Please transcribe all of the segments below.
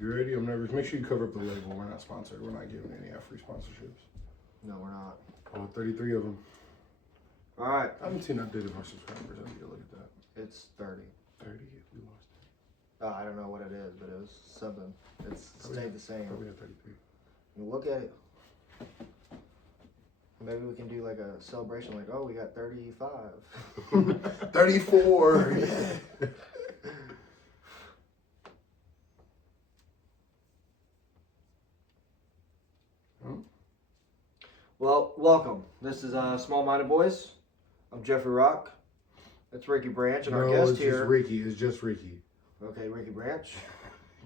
You ready? I'm nervous. Make sure you cover up the label. We're not sponsored. We're not giving any free sponsorships. No, we're not. Oh, 33 of them. All right. I haven't seen updated our subscribers. I need to look at that. It's 30. 30? We lost I don't know what it is, but it was something. It's stayed the same. Probably at 33. Look at it. Maybe we can do like a celebration, like, oh, we got 35. 34! Well, welcome. This is Small Minded Boys. I'm Jeffrey Rock. That's Ricky Branch, and our guest it's here. just Ricky. It's just Ricky. Okay, Ricky Branch.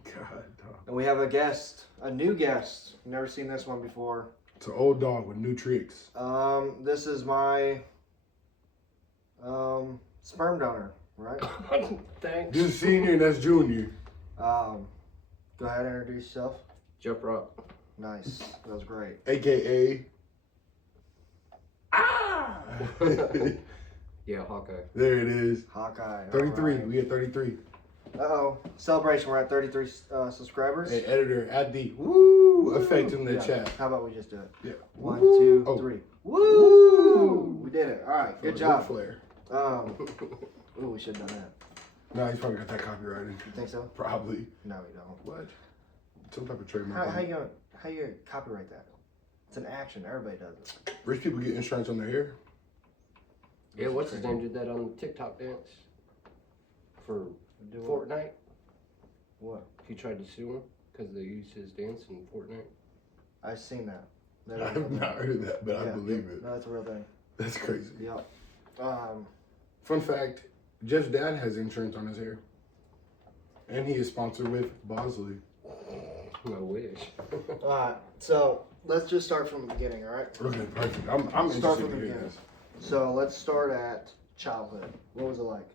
God, dog. And we have a guest, a new guest. Never seen this one before. It's an old dog with new tricks. This is my sperm donor, right? Thanks. This is senior and that's junior. Go ahead and introduce yourself. Jeff Rock. Nice. That was great. AKA. Yeah, Hawkeye. There it is. Hawkeye. 33. Right. We at 33. Uh-oh. Celebration. We're at 33 subscribers. Hey, editor, add the woo effect in the Yeah. chat. How about we just do it? Yeah. 1, Woo. 2, 3. Oh. Woo! We did it. All right. Good job. Flare. Ooh, we should have done that. Nah, he's probably got that copyrighted. You think so? Probably. No, we don't. What? Some type of trademark. How you copyright that? It's an action. Everybody does it. Rich people get insurance on their hair. Yeah, what's his name did that on the TikTok dance for Do what? Fortnite. What? He tried to sue him because they used his dance in Fortnite. I've seen that. I have not heard of that, but I believe it. No, that's a real thing. That's crazy. Yep. Fun fact, Jeff's dad has insurance on his hair. And he is sponsored with Bosley. I wish. Alright, so let's just start from the beginning, alright? Okay, perfect. I'm Start interested from to the hear beginning. this. So let's start at childhood. What was it like?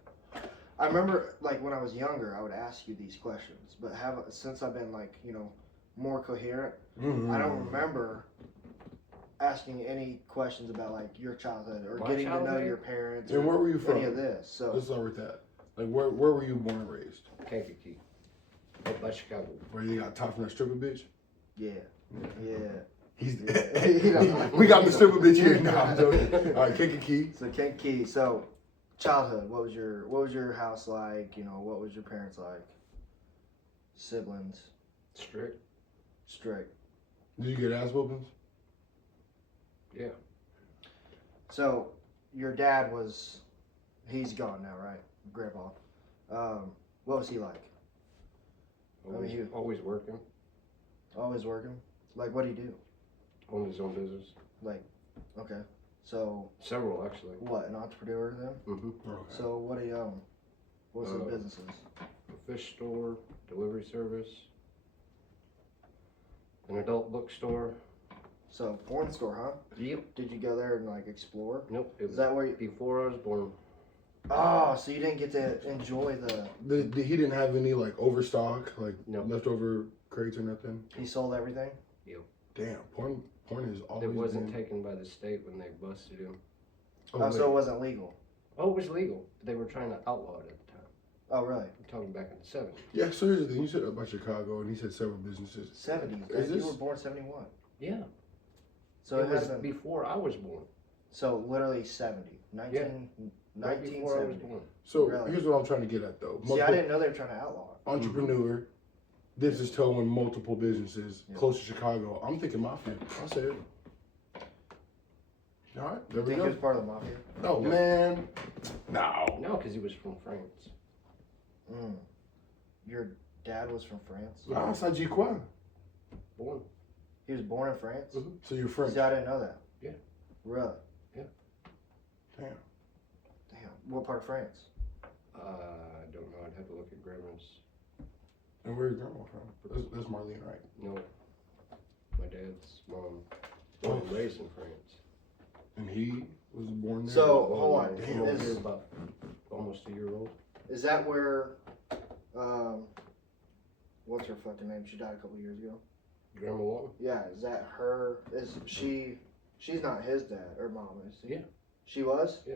I remember, like, when I was younger, I would ask you these questions, but since I've been, like, more coherent, Mm-hmm. I don't remember asking any questions about, like, your childhood or My getting to know childhood? your parents And or where were you from? any of this. So Let's start with that. Like, where were you born and raised? Kankakee. Up by Chicago. Where you got top from that stripper bitch? yeah. He's Yeah. we got the stripper bitch here. Nah, I'm joking. All right, kick a key. So Kankakee. So childhood. What was your house like? What was your parents like? Siblings. Strict. Strict. Did you get ass whoopings? Yeah. So your dad he's gone now, right? Grandpa. What was he like? Always, always working. Always working? Like, what do you do? Own his own business. Like, okay. So, Several, actually. what, an entrepreneur then? Mm-hmm. Okay. So, what do you own? What's the businesses? A fish store, delivery service, an adult bookstore. So, porn store, huh? Yep. Did you go there and, like, explore? Nope. It Is was that where you... before I was born. Oh, so you didn't get to enjoy He didn't have any like overstock, like No. leftover crates or nothing. He sold everything? Damn, porn is always. It wasn't been... taken by the state when they busted him. Oh, so it wasn't legal? Oh, it was legal. They were trying to outlaw it at the time. Oh, really? I'm talking back in the 70s. Yeah, so here's the thing. You said about Chicago, and he said several businesses. 70s. Is You this- were born 71. Yeah. So it was hasn't... before I was born. So literally 70. 19... Right before I was 1970. born. So Really? here's what I'm trying to get at though. See, I didn't know they were trying to outlaw it. Entrepreneur. This is towing multiple businesses Yeah. close to Chicago. I'm thinking mafia. I'll say it. All right, there You we think he was go. part of the mafia? Oh man, no. No, because he was from France. Mm. Your dad was from France? Nah, c'est G quoi? Born. He was born in France? So you're French. See, I didn't know that. Yeah. Really? Damn. Damn. What part of France? I don't know. I'd have to look at grandma's. And where's your grandma from? That's Marlene, right? No. My dad's mom born and raised in France. And he was born there. So, hold on. He was here about almost a year old. Is that where, what's her fucking name? She died a couple years ago. Grandma Walton? Yeah, is that her? She's not his dad or mom, is she? Yeah. She was? Yeah.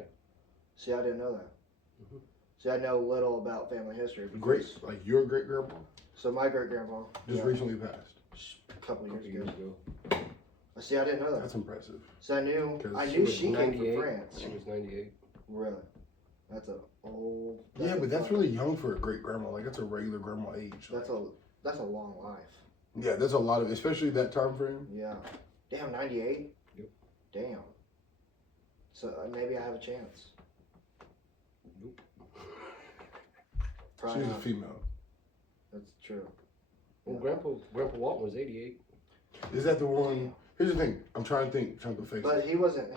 See, I didn't know that. Mhm. See, I know little about family history. Great, because- like your great grandma. So my great grandma Just recently passed. a couple A couple years years ago. ago. See, I didn't know that. That's impressive. So I knew 'Cause she came 98. from France. She was 98. Really? That's a old. Yeah, but that's fucking- really young for a great grandma. Like that's a regular grandma age. That's a long life. Yeah, that's a lot of, especially that time frame. Yeah. Damn, 98? Yep. Damn. So maybe I have a chance. Nope. Probably She's a not. female. That's true. Well, Grandpa Walton was 88. Is that the one? Here's the thing. I'm trying to think. Trying to face. But he wasn't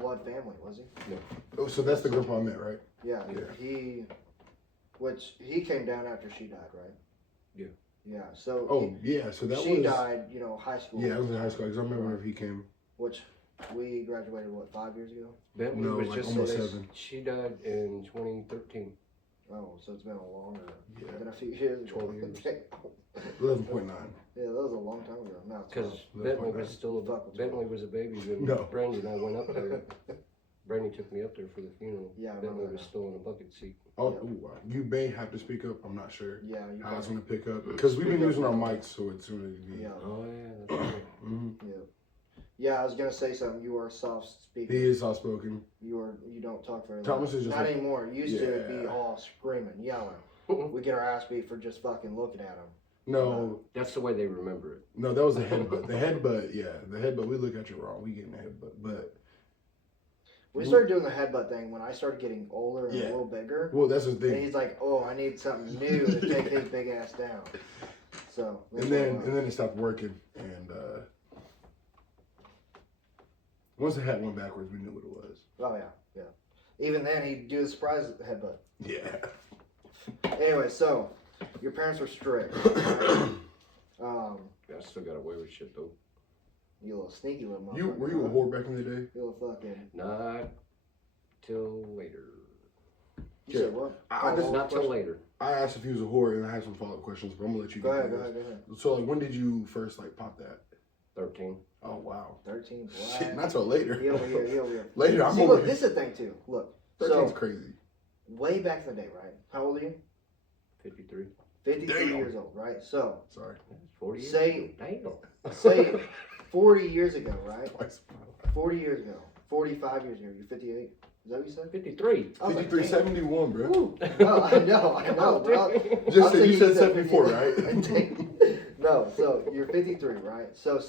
blood family, was he? Oh, so that's the grandpa I met, right? Yeah. Yeah. He came down after she died, right? Yeah. Yeah. So Oh, yeah. So that she was. died, high school. Yeah, I was in high school because I remember if he came. Which we graduated 5 years ago? Bentley No, was like just almost so 7. She died in 2013. Oh, so it's been a longer Yeah. than a few years. ago. 12 years. 11.9. Yeah, that was a long time ago. No, it's Because not. Bentley was still Fuck with Bentley was a baby when No. Brandy and I went up there. Brandy took me up there for the funeral. Yeah, I Bentley remember was that. still in a bucket seat. Oh, Yeah. ooh, wow. You may have to speak up. I'm not sure Yeah, you how it's probably- going to pick up because we've been Speak up. using our mics, so it's going to be. Yeah. Oh yeah, that's right. Mhm. Yeah, I was gonna say something. You are a soft speaker. He is soft spoken. You don't talk very loud. Thomas is just Not like- anymore. You used to be Yeah. all screaming, yelling. We get our ass beat for just fucking looking at him. No, That's the way they remember it. no, that was a headbutt. The headbutt, yeah, the headbutt. We look at you wrong. We getting a headbutt, but We started doing the headbutt thing when I started getting older and Yeah. a little bigger. well, that's the And thing. he's like, "Oh, I need something new to take his big ass down." So. And that's then what and then it stopped working, and once the hat went backwards, we knew what it was. Oh yeah. Even then, he'd do the surprise headbutt. Yeah. Anyway, so your parents were strict. I still got away with shit though. You little sneaky little motherfucker. You were you a whore back in the day? You little fucking. Not till later. You said what? I just Not till later. I asked if he was a whore, and I have some follow up questions, but I'm gonna let you Go get ahead. yours. So like, when did you first like pop that? 13. Oh wow. 13. Shit, not till later. He over here. Later, I'm See, over look, here. this is the thing too. Look, 13's so crazy. way back in the day, right? How old are you? 53. 53 Damn. years old, right? So, Sorry. 40 years Say- ago. Damn. say 40 years ago, right? Twice. 40 years ago. 45 years ago. You're 58. Is that what you said? 53. I was like, 5371, bro. Woo. Oh, I know, bro. Just I'll say say you you said said 74, 50. right? No, so you're 53, right? So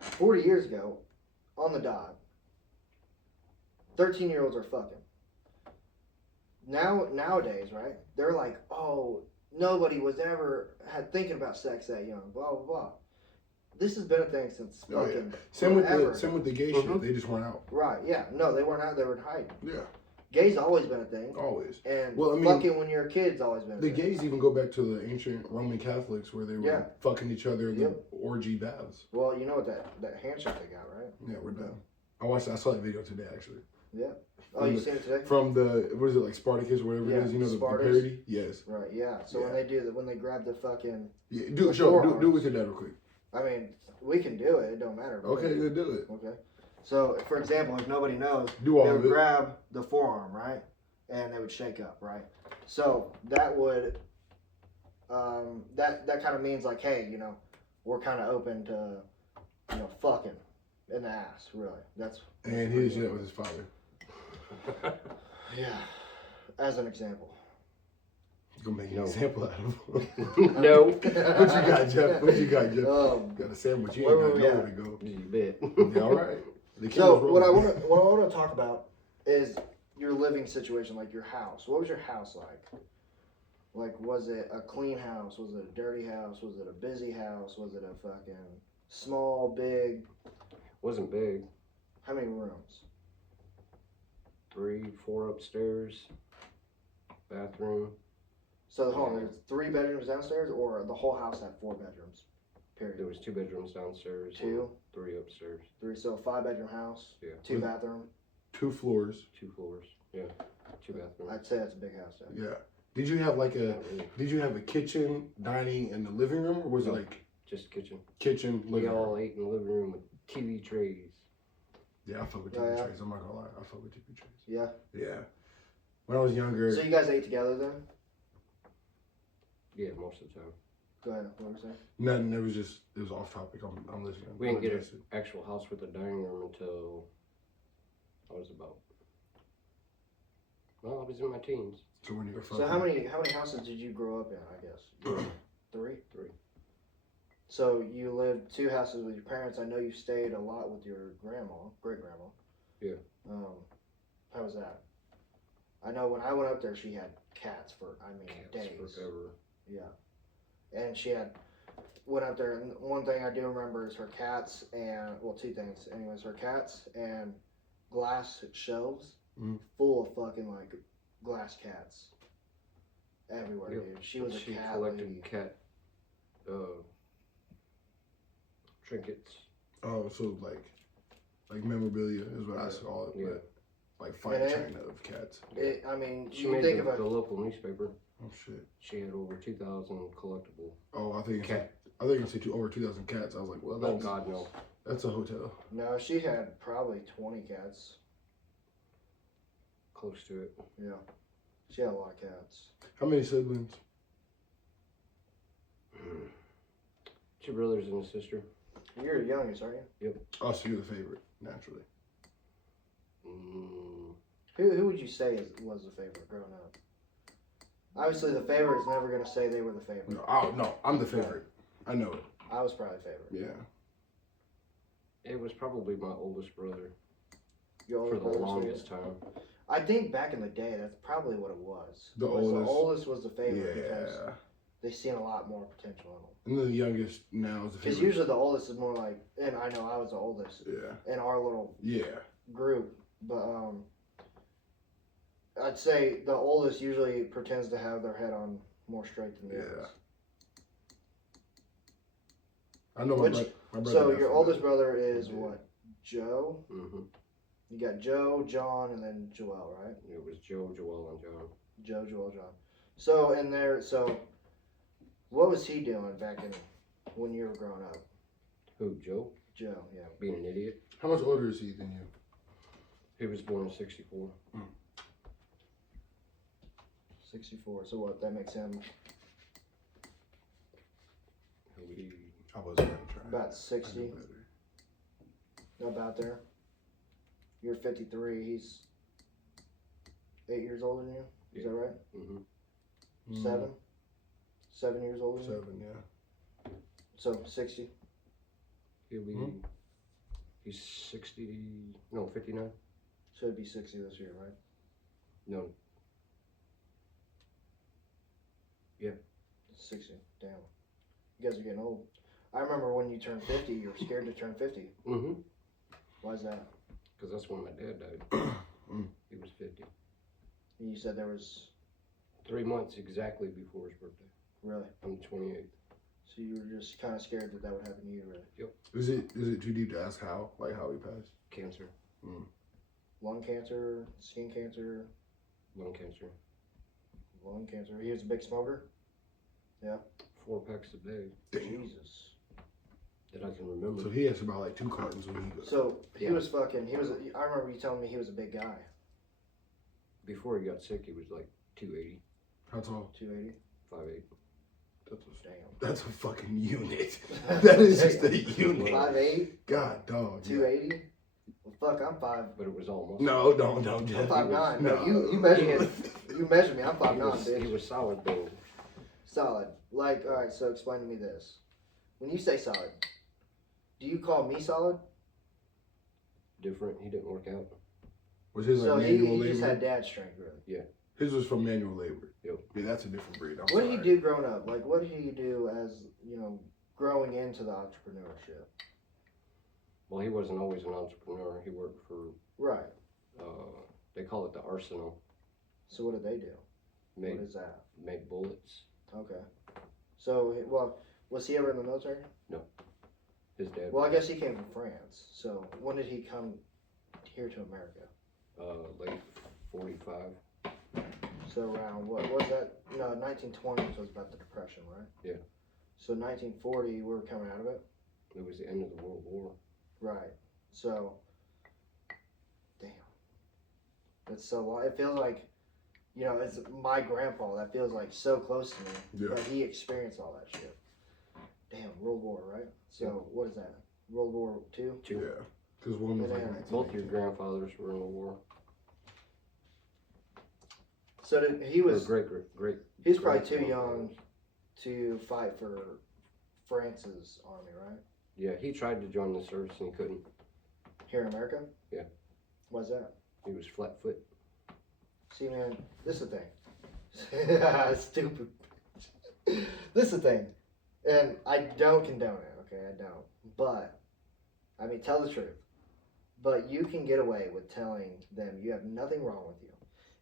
40 years ago, on the dot, 13-year-olds are fucking. Nowadays, right? They're like, oh, nobody was ever had thinking about sex that young. Blah blah blah. This has been a thing since Oh, yeah. fucking Same with forever. the gay shit. They just weren't out. Right? Yeah. No, they weren't out. They were hiding. Yeah, Gay's always been a thing, always. and Well, I mean, fucking when you're a kid's always been a The thing. gays even go back to the ancient Roman Catholics where they were Yeah. fucking each other in Yep. the orgy baths. Well, you know what that handshake they got, right? Yeah, we're done. I saw that video today actually. Yeah. Oh, you seen it today? From the what is it like Spartacus or whatever Yeah, it is? You know the Spartans. parody. Yes. Right. Yeah. So Yeah. when they do that, when they grab the fucking, Yeah. The Do it with your dad real quick. I mean, we can do it. It don't matter. Okay, then do it. Okay. So, for example, if nobody knows, Do all they of would it. grab the forearm, right? And they would shake up, right? So that would, that kind of means like, hey, we're kind of open to, fucking in the ass, really. That's And he did that with his father. yeah. As an example. Gonna make an No. example out of him. No. What you got, Jeff? What you got, Jeff? Um, Got a sandwich. You where ain't were got we nowhere to go. You bet. Yeah, all right. The so camera's what I rolling. want to talk about is your living situation, like your house. What was your house like? Like, was it a clean house? Was it a dirty house? Was it a busy house? Was it a fucking small, big? Wasn't big. How many rooms? 3, 4 upstairs. Bathroom. So hold on, there's 3 bedrooms downstairs, or the whole house had 4 bedrooms. There Period. was 2 bedrooms downstairs. 2, 3 upstairs. 3. So 5-bedroom house. Yeah. 2 bathroom. 2 floors. 2 floors. Yeah. 2 bathrooms. I'd say that's a big house. Yeah. Yeah. Did you have like a? Not really. Did you have a kitchen, dining, and the living room, or was No. it like Just kitchen. kitchen, We living room? all ate in the living room with TV trays. Yeah, I fuck with Oh, TV yeah? trays. I'm not gonna lie, I fuck with TV trays. Yeah. Yeah. When I was younger, So you guys ate together then? Yeah, most of the time. Go ahead. What were you saying? Nothing. It was off topic. I'm listening. We didn't get an invested. actual house with a dining room until I was about. Well, I was in my teens. So when you're So how many houses did you grow up in? I guess three. Three. So you lived 2 houses with your parents. I know you stayed a lot with your great grandma. Yeah. How was that? I know when I went up there, she had cats for Cats days. forever. Yeah, and she went up there, and one thing I do remember is her cats and 2 things. Anyways, her cats and glass shelves full of fucking like glass cats everywhere, Yep. dude. She was a She cat collected lady. cat trinkets. Oh, so like memorabilia is what I saw it. Yeah. But like fine And china of cats. She you made think the, of the a local newspaper. Oh shit. She had over 2,000 collectible. Oh, I think Cat. I think it's over 2,000 cats. I was like, well, Oh that's God, no. that's a hotel. no. She had probably 20 cats. Close to it. Yeah, she had a lot of cats. How many siblings? 2 brothers and a sister. You're the youngest, aren't you? Oh, so you're the favorite, naturally. Who would you say was the favorite growing up? Obviously, the favorite is never gonna say they were the favorite. No, I'm the favorite. I know it. I was probably favorite. Yeah. It was probably my oldest brother Your for older the brother was longest favorite? time. I think back in the day, that's probably what it was. The Was oldest. The oldest was the favorite because Yeah. they seen a lot more potential in them. And then the youngest now is the Because favorite. usually the oldest is more like, and I know I was the oldest Yeah. in our little Yeah. group, but I'd say the oldest usually pretends to have their head on more straight than the Yeah. others. I know my brother. So your definitely oldest does. brother is Yeah. what? Joe? Mm-hmm. You got Joe, John, and then Joel, right? It was Joe, Joel, and John. Joe, Joel, John. So what was he doing back when you were growing up? Who, Joe? Joe, yeah. Being an idiot. How much older is he than you? He was born in 64. 64. So what? That makes him I wasn't gonna try. about I 60, knew better. about there. You're 53. He's 8 years older than you. Is that right? Mm-hmm. 7 years older than you. 7, yeah. So 60. He'll be. He's 60. No, 59. So it'd be 60 this year, right? No. 60. Damn. You guys are getting old. I remember when you turned 50, you were scared to turn 50. Mm-hmm. Why is that? Because that's when my dad died. He was 50. You said there was 3 months exactly before his birthday. really. On the 28th. So you were just kind of scared that would happen to you, really. Is it too deep to ask how? Like how he passed? Cancer. Lung cancer, skin cancer, Lung cancer. lung cancer. He was a big smoker. 4 packs a day Jesus. that I can remember. So he has about like 2 cartons when he goes. So he Yeah. was fucking. I remember you telling me he was a big guy. Before he got sick, he was like 280, How tall? 280. 5'8". Damn. That's a fucking unit. That is just a unit. 5'8", God, dog. 280. Well, fuck, I'm 5. But it was almost. No, don't, I'm Jeff. 5'9". No. No, you measure me. You measure me. I'm 5'9", He bitch. was solid though. Solid. Like, all right. So explain to me this. When you say solid, do you call me solid? Different. He didn't work out. Was his So like he manual labor? just had dad strength, really. His was from manual labor. Yep. Yeah, that's a different breed. I'm What did he sorry. do growing up? Like, what did he do as, growing into the entrepreneurship? Well, he wasn't always an entrepreneur. He worked for, Right. they call it the Arsenal. So what did they do? Made What is that? made bullets. Okay. So, was he ever in the military? His dad. Well, I was, guess he came from France. So when did he come here to America? late 45. So around, what was that? No, 1920s was about the Depression, right? Yeah. So 1940, we were coming out of it? It was the end of the World War. Right. So, damn. That's so long. It feels like you know, it's my grandpa that feels like so close to me, Yeah. but he experienced all that shit. Damn, World War, right? So what is that? World War II? Two. Yeah. Because one was And like then 19. Both your grandfathers were in the war. So he was Great. he's probably too great young to fight for France's army, right? Yeah, he tried to join the service and he couldn't. Here in America? Yeah. Why's that? He was flat foot. See, man, this is the thing. Stupid. This is the thing. And I don't condone it, okay? I don't. But, I mean, tell the truth. But you can get away with telling them you have nothing wrong with you.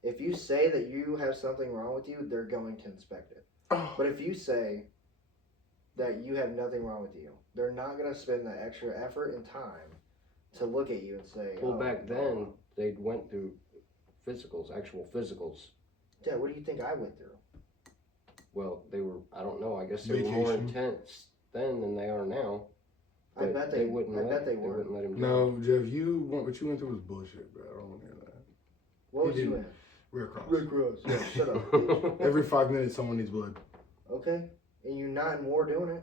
If you say that you have something wrong with you, they're going to inspect it. Oh. But if you say that you have nothing wrong with you, they're not going to spend the extra effort and time to look at you and say, Well, back then, they went through physicals, actual physicals. Dad, what do you think I went through? Well, they were, I don't know, I guess they were more Vacation. intense then than they are now. I bet they wouldn't I let, bet they were. wouldn't let him do No, Jeff, what you went through was bullshit, bro. I don't want to hear that. What was He you didn't. in? Red Cross. Red Cross. Yeah, shut up. it. Every 5 minutes, someone needs blood. Okay. And you're not in war doing it?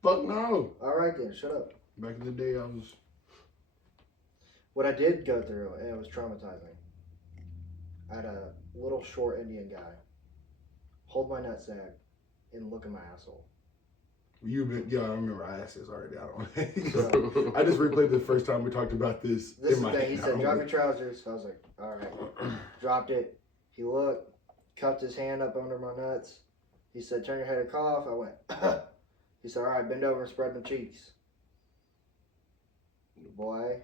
Fuck no. All right then, shut up. Back in the day, I was. What I did go through, and it was traumatizing. I had a little short Indian guy hold my nutsack and look at my asshole. Yeah, I remember I asked this already. I don't. I just replayed the first time we talked about this. This is in the my thing. He head. said, drop your trousers. I was like, all right. Dropped it. He looked, cupped his hand up under my nuts. He said, turn your head and cough. I went, he said, all right, bend over and spread them cheeks. Boy,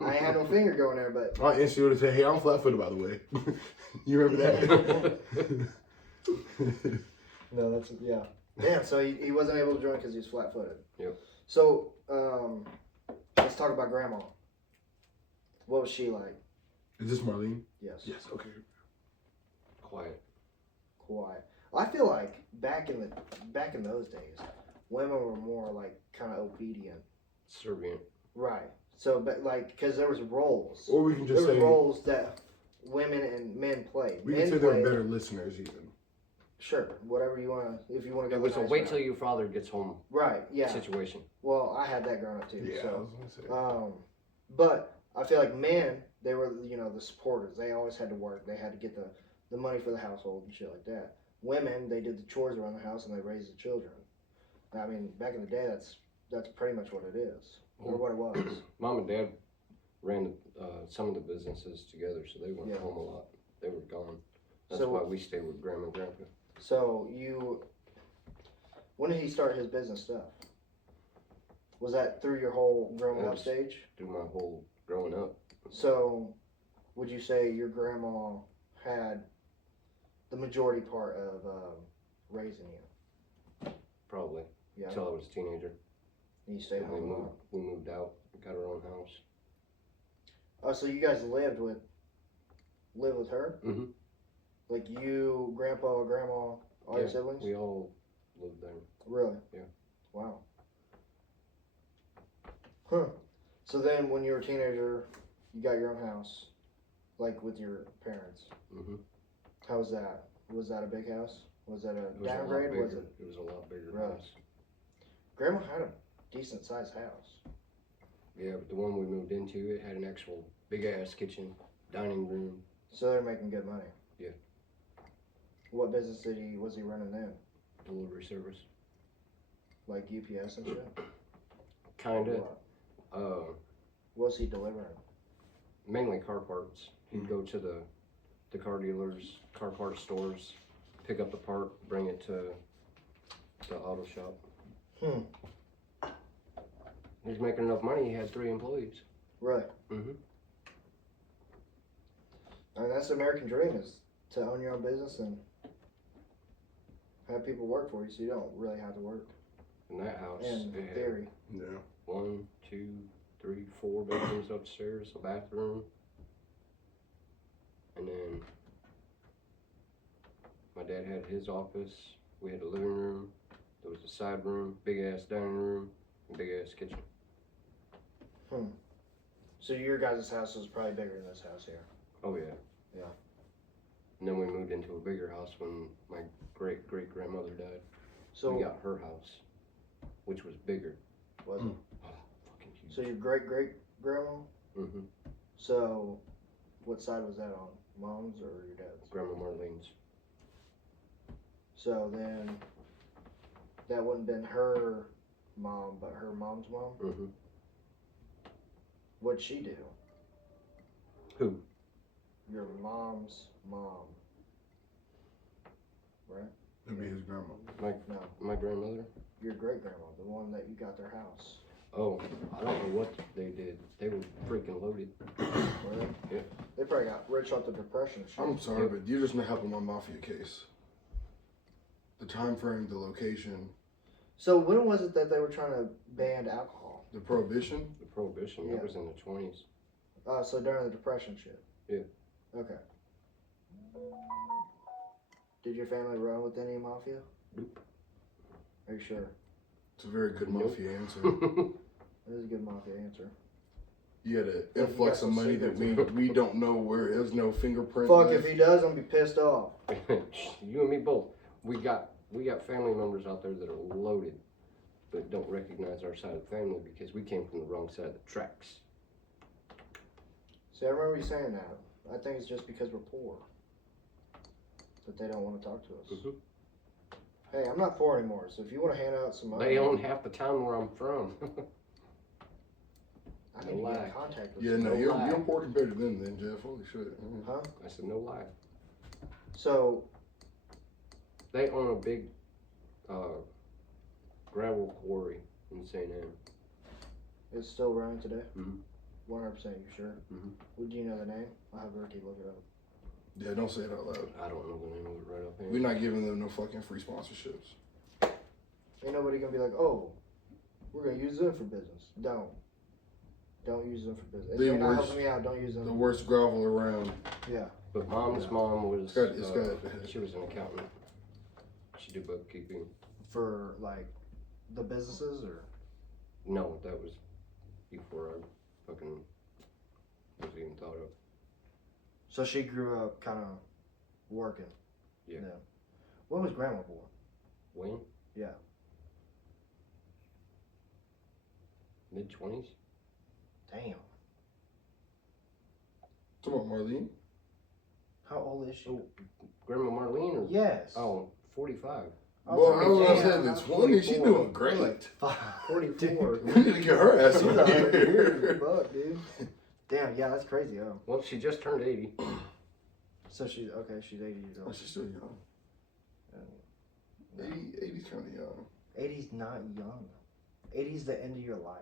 I ain't had no finger going there, but I instantly would have said, "Hey, I'm flat-footed, by the way." You remember that? no, that's, yeah. Damn, so he wasn't able to join because he was flat-footed. Yep. So, let's talk about Grandma. What was she like? Is this Marlene? Yes. Yes. Okay. Quiet. Quiet. I feel like back in those days, women were more like kind of obedient. Servient. Right. So, but like, because there was roles. Or we can just There say were roles that women and men played. we Men can say they're played- better listeners, even. Sure, whatever you want to, if you want to It go. was the a nice wait route. till your father gets home Right. Yeah. situation. Well, I had that growing up too. Yeah. I So, was gonna say. but I feel like men, they were, you know, the supporters. They always had to work. They had to get the money for the household and shit like that. Women, they did the chores around the house and they raised the children. I mean, back in the day, that's pretty much what it is, or what it was. Mom and Dad ran some of the businesses together, so they weren't Yeah. home a lot. They were gone. That's So- why we stayed with Grandma and Grandpa. So when did he start his business stuff? Was that through your whole growing up Yes. stage? Through my whole growing up. So, would you say your grandma had the majority part of raising you? Probably. Yeah. Until I was a teenager. And you stayed And we home alone. moved out, got our own house. Oh, so you guys lived with her? Mhm. Like you, grandpa, grandma, all your Yeah, siblings? We all lived there. Really? Yeah. Wow. Huh. So then, when you were a teenager, you got your own house, like with your parents. Mm-hmm. How was that? Was that a big house? Was that a It was downgrade? a lot bigger. Was it? It was a lot bigger Really? house. Grandma had a decent sized house. Yeah, but the one we moved into, it had an actual big ass kitchen, dining room. So they're making good money. Yeah. What business was he running then? Delivery service. Like UPS and shit? Kinda. What? What was he delivering? Mainly car parts. He'd go to the car dealers, car part stores, pick up the part, bring it to the auto shop. He was making enough money, he had 3 employees. Really? Mm-hmm. I mean, that's the American dream, is to own your own business and have people work for you, so you don't really have to work. In that house, In it had theory. Yeah. 1, 2, 3, 4 bedrooms upstairs, a bathroom. And then my dad had his office. We had a living room. There was a side room, big ass dining room, and big ass kitchen. So your guys' house was probably bigger than this house here. Oh yeah. And then we moved into a bigger house when my great-great-grandmother died. So We got her house, which was bigger. was it? Oh, fucking huge. So your great-great-grandma? Mm-hmm. So what side was that on? Mom's or your dad's? Grandma Marlene's. So then that wouldn't have been her mom, but her mom's mom? Mm-hmm. What'd she do? Who? Your mom's mom. Right? It'd be his grandma. No, My grandmother? your great-grandma, the one that you got their house. Oh, I don't know what they did. They were freaking loaded. Were they? Yeah. They probably got rich off the depression shit. I'm sorry, but you're just not helping my mafia case. The time frame, the location, So when was it that they were trying to ban alcohol? the prohibition. The Prohibition, Yeah. that was in the 20s. So during the depression shit? Yeah. Okay. Did your family run with any mafia? Nope. Are you sure? It's a very good Nope. mafia answer. That is a good mafia answer. You had an you got influx of some money that secrets. we don't know where. There's no fingerprint. Fuck, left. if he does, I'm gonna be pissed off. You and me both. We got family members out there that are loaded, but don't recognize our side of the family because we came from the wrong side of the tracks. See, I remember you saying that. I think it's just because we're poor. That they don't want to talk to us. Mhm. Hey, I'm not poor anymore, so if you want to hand out some money, They own half the town where I'm from. I need to No get lie. in contact with Yeah, you. no, No you're lie. poor compared to them, then, Jeff. Holy shit. Mm. Huh? I said, no lie. So, They own a big gravel quarry in St. Anne. it's still running today? Mhm. 100%, you sure? Mhm. Would you know the name? I'll have Ricky look it up. Yeah, don't say it out loud. I don't know the name of it right offhand. We're not giving them no fucking free sponsorships. Ain't nobody gonna be like, oh, we're gonna use them for business. Don't use them for business. If The they're not worst- helping me out, don't use them. The worst gravel around. Yeah. But Mom's mom was, It's got- she was an accountant. She did bookkeeping. For like the businesses or No, that was before I fucking was even thought of. so she grew up kind of working. Yeah. When was Grandma born? When? Yeah. Mid-20s? Damn. Come on, Marlene. How old is she? Oh. Grandma Marlene or? Yes. Oh, 45. Boy, I was damn, saying the I'm 20s. She 44. doing great. 44. We need to get her ass She's in 100 years, here. fuck, dude. Damn, yeah, that's crazy. Oh, Well, she just turned 80. so she's okay. She's 80 years Oh, old. she's still young. 80's kind of young. 80's not young. 80's the end of your life.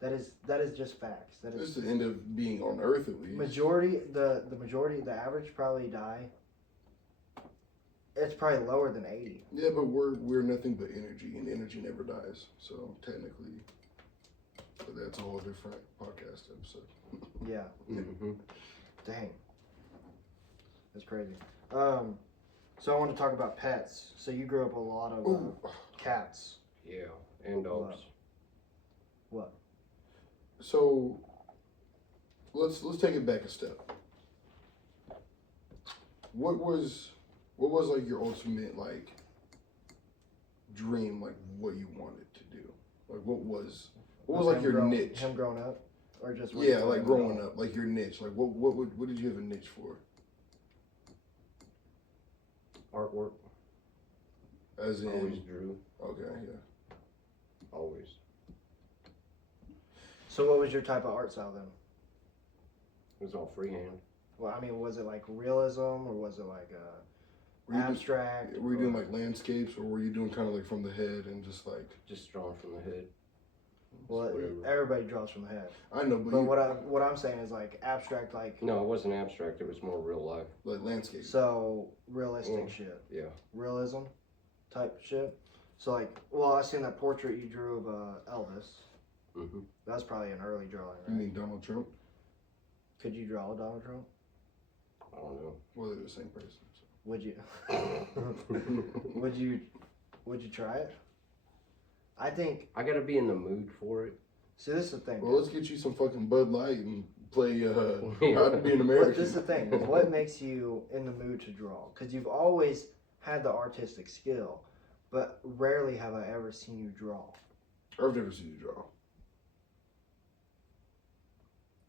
That is just facts. That It's is the end of being on Earth, at least. majority. The average probably die. It's probably lower than 80. Yeah, but we're nothing but energy, and energy never dies. So technically, but that's a whole different podcast episode. Yeah. Mm-hmm. Dang. That's crazy. So I want to talk about pets. So you grew up with a lot of Ooh. cats. Yeah, and dogs. What? So let's take it back a step. What was like your ultimate like dream, like what you wanted to do? Like what was like Him your niche? Him growing up, or just Yeah, like growing up, like your niche. Like what did you have a niche for? Artwork. As in Always drew. Okay, yeah. Always. So what was your type of art style then? It was all freehand. Well, I mean, was it like realism or was it like Were you, abstract? were you doing or- like landscapes, or were you doing kind of like from the head and just like? Just drawn from the head. Well, Whatever. everybody draws from the head. I know, but But you, what I'm saying is like abstract, like No, it wasn't abstract. It was more real life. like landscapes. so realistic Mm. shit, Yeah. realism type shit. So like, well, I seen that portrait you drew of Elvis. Mm-hmm. That was probably an early drawing, You right? mean Donald Trump? Could you draw a Donald Trump? I don't know. Well, they're the same person. So. Would you? Would you try it? I think. I gotta be in the mood for it. See, this is the thing. Well, let's get you some fucking Bud Light and play Proud to Be an But American. this is the thing. What makes you in the mood to draw? Because you've always had the artistic skill, but rarely have I ever seen you draw. I've never seen you draw.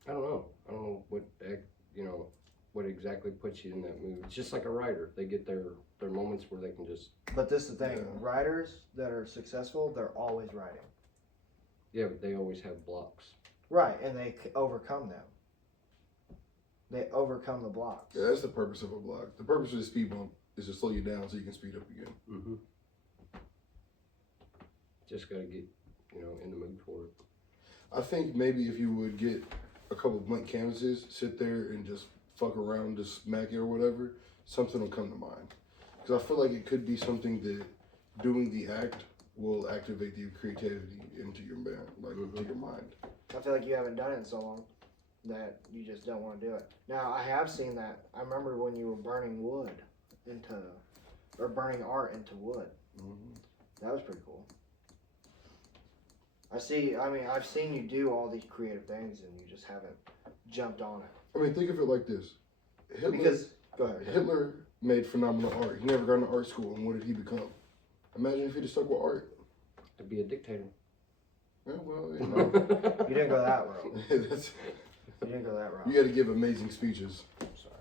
I don't know. I don't know what exactly puts you in that mood. It's just like a writer. They get their moments where they can just. But this is the thing. Yeah. Writers that are successful, they're always writing. Yeah, but they always have blocks. Right, and they overcome them. They overcome the blocks. Yeah, that's the purpose of a block. The purpose of the speed bump is to slow you down so you can speed up again. Mm-hmm. Just gotta get, in the mood for it. I think maybe if you would get a couple blank canvases, sit there and just fuck around, just smack it or whatever, something will come to mind. Because I feel like it could be something that doing the act will activate the creativity into your into your mind. I feel like you haven't done it in so long that you just don't want to do it. Now, I have seen that. I remember when you were burning art into wood. Mm-hmm. That was pretty cool. I've seen you do all these creative things and you just haven't jumped on it. I mean, think of it like this. Go ahead. Hitler made phenomenal art. He never got into art school, and what did he become? Imagine if he'd have stuck with art. To be a dictator. Yeah, well, You didn't go that route. you You didn't go that route. got to give amazing speeches. Sorry.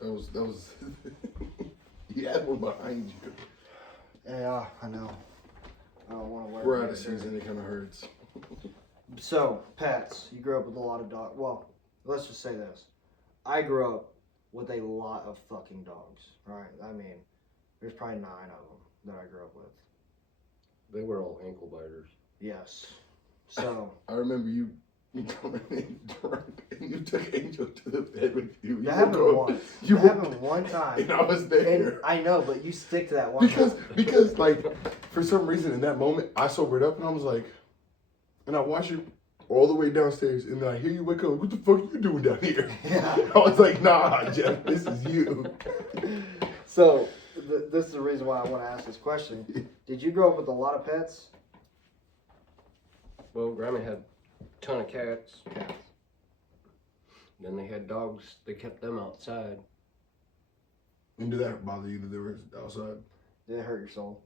That was. You had one behind you. Yeah, I know. I don't want to wear We're it. out of season. It kind of hurts. So, pets. You grew up with a lot of dogs. Well, let's just say this. I grew up with a lot of fucking dogs, right? I mean, there's probably 9 of them that I grew up with. They were all ankle biters. Yes. So. I remember you coming in drunk and you took Angel to the bed with you. That happened once. That happened one time. And I was there. And I know, but you stick to that one time. Because like, for some reason in that moment, I sobered up and I was like, and I watched you all the way downstairs, and then I hear you wake up. What the fuck are you doing down here? Yeah. I was like, nah, Jeff, this is you. So, this is the reason why I want to ask this question. Did you grow up with a lot of pets? Well, Grandma had a ton of cats. Cats. Then they had dogs. They kept them outside. And did that bother you that they were outside? Did it hurt your soul?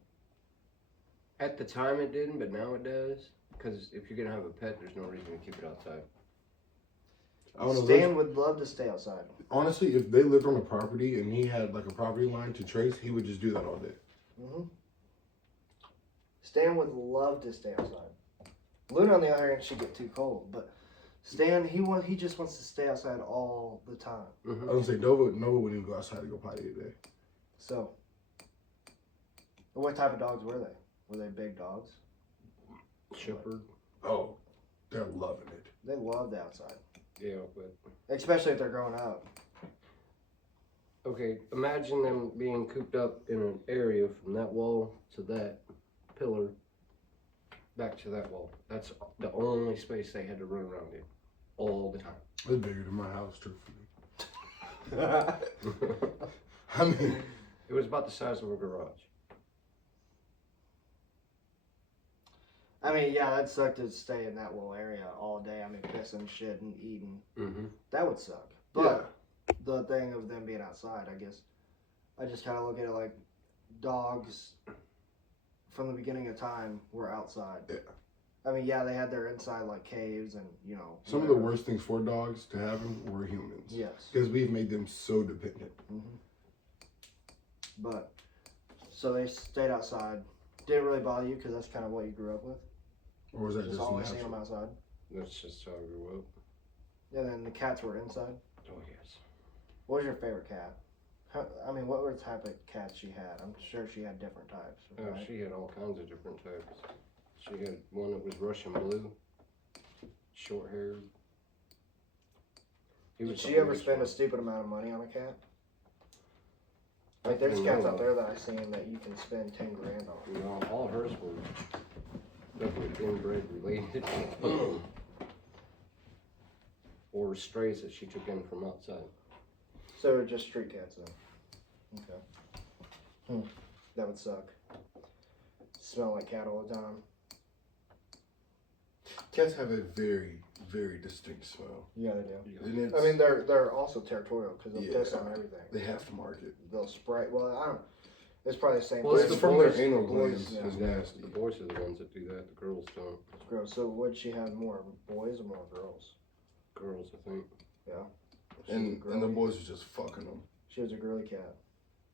At the time it didn't, but now it does. Because if you're going to have a pet, there's no reason to keep it outside. I don't know. Stan would love to stay outside. Honestly, if they lived on a property and he had like a property line to trace, he would just do that all day. Mm-hmm. Stan would love to stay outside. Luna, on the other hand, she'd get too cold. But Stan, he just wants to stay outside all the time. Mm-hmm. I was gonna say Nova wouldn't even go outside to go potty today. So, what type of dogs were they? Were they big dogs? Shepherd. Oh, they're loving it. They loved outside, Yeah, but especially if they're growing up. okay, imagine them being cooped up in an area from that wall to that pillar, back to that wall. That's the only space they had to run around in all the time. It's bigger than my house, truthfully. I mean, It was about the size of a garage. I mean, yeah, that sucked to stay in that little area all day. I mean, pissing, shitting, eating. Mm-hmm. That would suck. But the thing of them being outside, I guess, I just kind of look at it like dogs from the beginning of time were outside. Yeah. I mean, yeah, they had their inside like caves and, Some of the worst things for dogs to have them were humans. Yes. Because we've made them so dependent. Mm-hmm. But, so they stayed outside. Didn't really bother you because that's kind of what you grew up with? Or was that Just just always seeing natural? them outside. That's just how I grew up. And then the cats were inside. Oh, yes. What was your favorite cat? I mean, what were the type of cats she had? I'm sure she had different types. Oh, Right? she had all kinds of different types. She had one that was Russian blue, short haired. Did she ever spend a stupid amount of money on a cat? Like, there's cats out there that I've seen that you can spend 10 grand on. You know, all hers were definitely inbred related. Or strays that she took in from outside. So they're just street cats then. Okay. That would suck. Smell like cat all the time. Cats have a very, very distinct smell. Yeah, they do. And it's, I mean, they're also territorial because they'll piss on everything. they have to mark it. They'll spray. Well, I don't. It's probably the same. Well, But it's it's the from boys- their anal the boys, glands. yeah. It's nasty. The boys are the ones that do that. The girls don't. It's gross. So would she have more boys or more girls? Girls, I think. She was a And the girly- boys was just fucking them. She was a girly cat.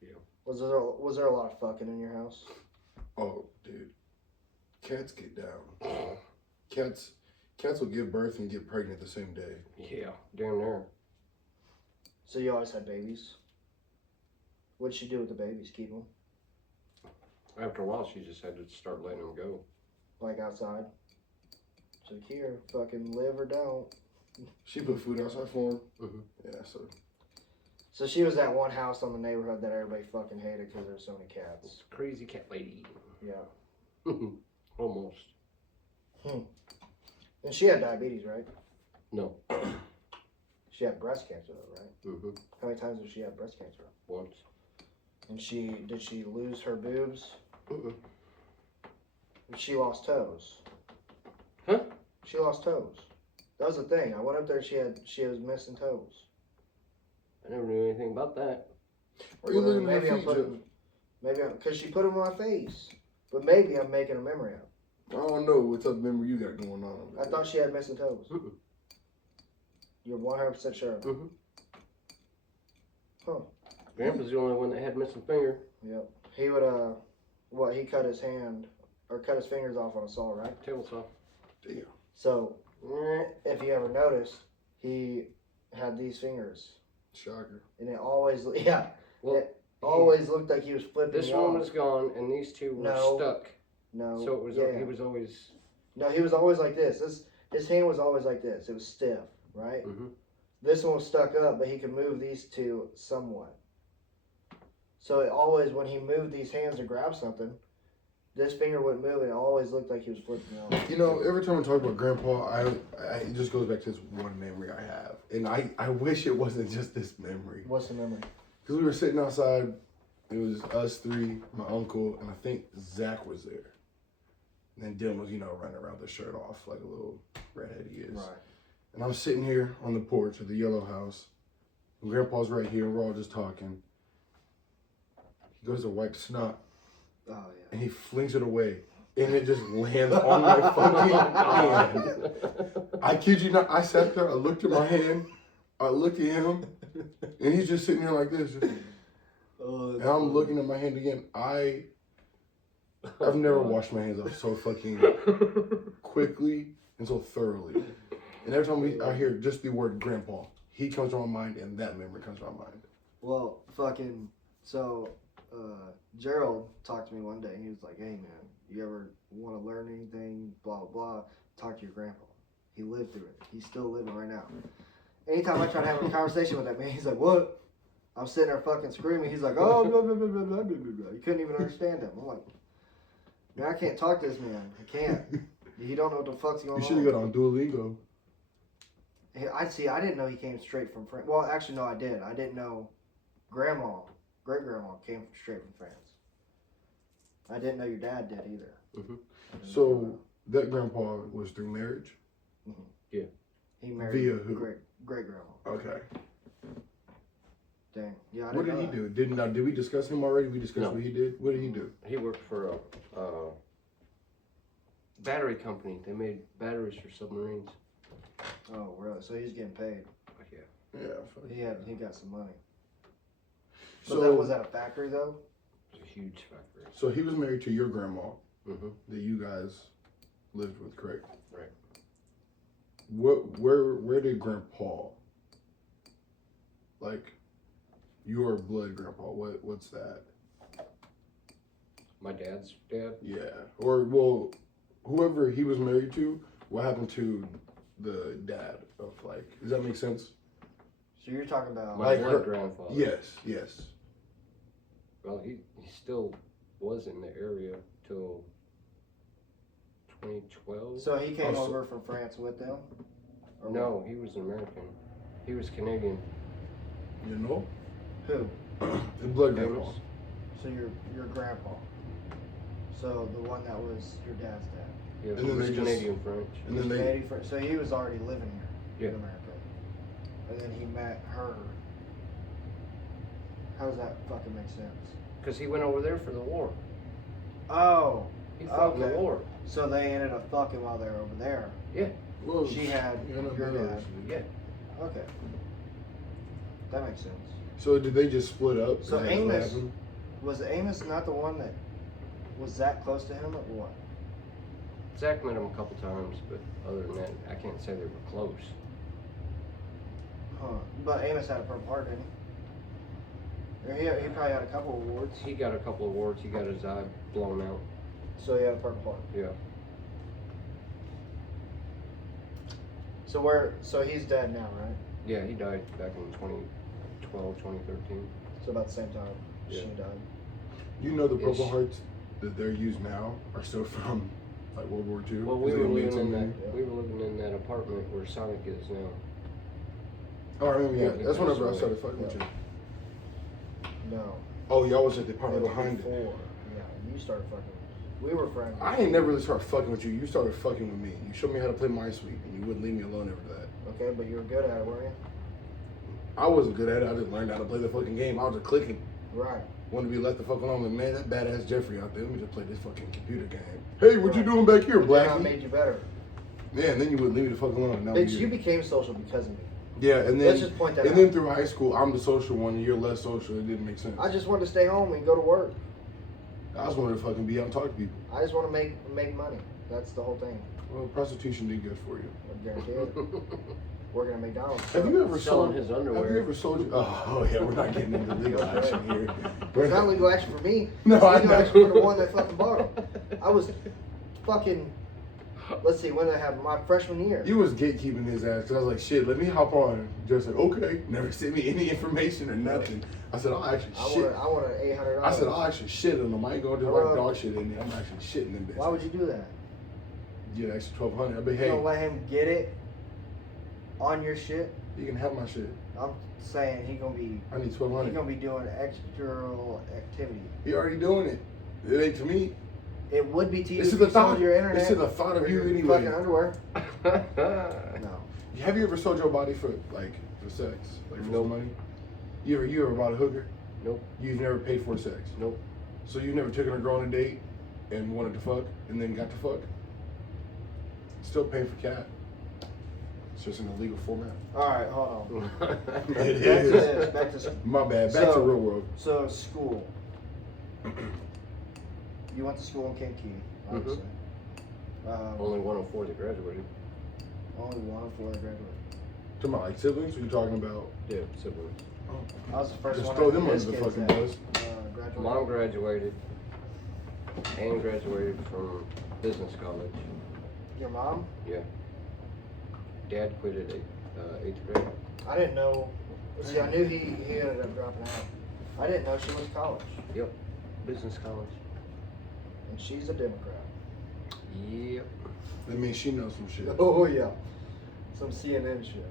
Yeah. Was there a lot of fucking in your house? Oh, dude. Cats get down. Cats will give birth and get pregnant the same day. Yeah, damn near. So you always had babies. What'd she do with the babies? Keep them After a while, she just had to start letting them go. like outside. She's like, here, fucking live or don't. She put food outside for him. Mhm. Yeah, so So she was that one house on the neighborhood that everybody fucking hated because there's so many cats. Crazy cat lady. Yeah. Almost. And she had diabetes, right? No. She had breast cancer, though, right? Mm-hmm. How many times did she have breast cancer? Once. And did she lose her boobs? Mm-mm. She lost toes. Huh? She lost toes. That was the thing. I went up there. She was missing toes. I never knew anything about that. are you looking at maybe her I'm feet, Jeff? putting, because she put them on my face. But maybe I'm making a memory up. I don't know what type of memory you got going on. over I there. thought she had missing toes. Mm-mm. You're 100% sure. Mm-hmm. Huh. Grandpa's the only one that had missing finger. Yep. He would he cut his hand or cut his fingers off on a saw, right? Table saw. Damn. So if you ever noticed, he had these fingers, Shocker. and it always Well, always looked like he was flipping. this me one off. was gone, and these two were No. stuck. No. So it was. Yeah. He was always. No, he was always like this. His hand was always like this. It was stiff, right? Mm-hmm. This one was stuck up, but he could move these two somewhat. So it always, when he moved these hands to grab something, this finger wouldn't move, and it always looked like he was flipping me off. You know, every time I talk about Grandpa, it just goes back to this one memory I have, and I wish it wasn't just this memory. What's the memory? Because we were sitting outside, it was us three, my uncle, and I think Zach was there. And then Dylan was, running around with the shirt off like a little redhead he is. Right. And I'm sitting here on the porch of the yellow house. And Grandpa's right here, and we're all just talking. He goes to wipe snot, Oh, yeah. and he flings it away. And it just lands on my fucking hand. I kid you not, I sat there, I looked at my hand, I looked at him, and he's just sitting there like this. And I'm looking at my hand again. I've never washed my hands off so fucking quickly and so thoroughly. And every time I hear just the word Grandpa, he comes to my mind, and that memory comes to my mind. Well, so Gerald talked to me one day, and he was like, hey, man, you ever want to learn anything, blah, blah, blah, talk to your grandpa. He lived through it. He's still living right now. Anytime I try to have a conversation with that man, he's like, what? I'm sitting there fucking screaming. He's like, oh, blah, blah, blah, blah, blah, blah, blah. You couldn't even understand him. I'm like, man, I can't talk to this man. I can't. He don't know what the fuck's going on. You should have got on Duolingo. I didn't know he came straight from France. Well, actually, no, I did. I didn't know great-grandma came straight from France. I didn't know your dad did either. Mm-hmm. So that Grandpa was through marriage? Yeah. He married Via who? great-grandma. Okay. Dang. Yeah, I What didn't did he know do? Did we discuss him already? We discussed No. what he did? What did he do? He worked for a battery company. They made batteries for submarines. that. Oh, really? So he's getting paid. Yeah. Yeah. He got some money. But So, was that a factory though? It was a huge factory. so he was married to your grandma Mm-hmm. that you guys lived with, correct? Right. Where did Grandpa, like, your blood grandpa, what's that? My dad's dad. Yeah. Or, well, whoever he was married to, what happened to the dad of, like, does that make sense? So you're talking about My Like blood her- grandfather. Yes. Well, he still was in the area till 2012. So he came Oh, so- over from France with them? Or No, he was American. He was Canadian. You know? Who? The blood grandpa. Amos. So your grandpa. So the one that was your dad's dad. Yeah, And he then was they just- Canadian French. And then they, Canadian French. So he was already living here Yeah. in America. And then he met her. How does that fucking make sense? Because he went over there for the war. Oh, He fought in the Okay. war. so they ended up fucking while they were over there. well, She had yeah, no, your no, dad. Yeah. Okay. That makes sense. So did they just split up? So Is that what Amos- happened? Was Amos not the one that was that close to him or what? Zach met him a couple times, but other than that, I can't say they were close. Huh. But Amos had a Purple Heart, didn't he? Or he probably had a couple awards. He got a couple awards. He got his eye blown out. So he had a Purple Heart. Yeah. So he's dead now, right? Yeah, he died back in 2012, 2013. So about the same time Yeah. she died. You know the Purple Ish. Hearts that they're used now are still from like World War II. Well, we They were made living in some- that. We were living in that apartment where Sonic is now. Oh, I remember. Yeah, Yeah, that's whenever I that's started right. fucking with you. No. Oh, y'all was at the It apartment was behind it. before. Yeah, you started fucking. We were friends. I ain't never really started fucking with you. You started fucking with me. You showed me how to play Minesweeper, and you wouldn't leave me alone after that. Okay, but you were good at it, weren't you? I wasn't good at it. I just learned how to play the fucking game. I was just clicking. Right. Wanted to be left the fuck alone. Like, man, that badass Jeffrey out there. Let me just play this fucking computer game. Hey, what you Right. doing back here, But then I Blackie? made you better. Yeah, and then you wouldn't leave me the fuck alone. Now Bitch, you you became social because of me. yeah, and Let's then just point that and out. then through high school, I'm the social one, and you're less social. It didn't make sense. I just wanted to stay home and go to work. I just wanted to fucking be out and talk to people. I just want to make money. That's the whole thing. Well, prostitution did good for you. I guarantee it. Working at McDonald's. Have you ever Selling sold his Have underwear. you ever sold your, oh yeah, we're not getting into legal action here. It's not legal action for me. No, It's I legal know. action for the one that fucking bought them. I was fucking. Let's see, when did I have my freshman year? You was gatekeeping his ass because I was like, shit, let me hop on. Just like, okay, never sent me any information or nothing. I said, I'll actually shit. I wanted $800. I said, I'll actually shit in them. I ain't gonna do like dog shit in there. I'm actually shitting in this. Why would you do that? Get an extra $1,200. I be, You hey, don't let him get it on your shit. you can have my shit. I'm saying he gonna be I need $1,200. doing extra activity. He already doing it. It ain't to me. It would be to you It's if to the you sold thought. your internet. It's to the thought or of you your anyway. Fucking underwear. No. Have you ever sold your body for sex, like for Nope. some money? You ever bought a hooker? Nope. You've never paid for sex. Nope. So you've never taken a girl on a date and wanted to fuck and then got to fuck? Still paying for cat. It's just in a legal format. All right, hold on. It Back to is. this. Back to My bad. Back to So- real world. so school. You went to school in Kankakee, obviously. Only 104 that graduated. Only one of four that graduated. Talking about like siblings? What you talking about? Yeah, siblings. I was the first Just one. throw of them under his the kids fucking that, bus. graduated. Mom graduated and graduated from business college. Your mom? Yeah. Dad quit at 8th grade. I didn't know. See, I knew he ended up dropping out. I didn't know she went to college, Yep. Business college. and she's a Democrat. Yep. That means she knows some shit. Oh yeah, some CNN shit.